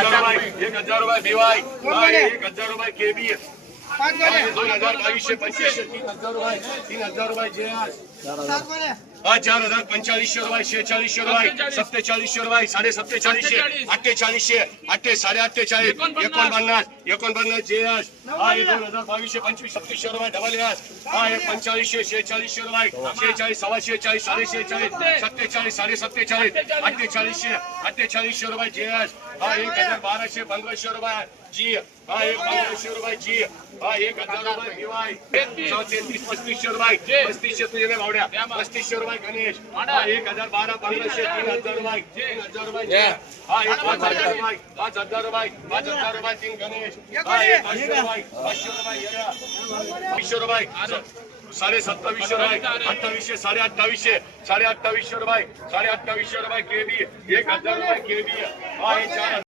1000 रुपये बीवाय 1000 रुपये केबी 2022 25 3000 रुपये 3000 रुपये जेआर 4000 4500 रुपये 4600 रुपये 4700 रुपये 4750 4800 48 49 जेआर 2022 25 3600 रुपये डबल यार 4500 4600 रुपये 46 46 46 47 48 रुपये जेआर 1200 1500 रुपये जी 1500 रुपये जी 1000 रुपये बीवाय 33 3500 रुपये 3500 तुझे भावड्या 3500 रुपये गणेश 1000 12 1500 3000 रुपये 3000 रुपये जी 5000 रुपये 5000 रुपये 5000 रुपये 3 गणेश 500 रुपये 500 रुपये 2700 रुपये 2800 2800 रुपये 2800 रुपये केबी 1000 रुपये केबी 4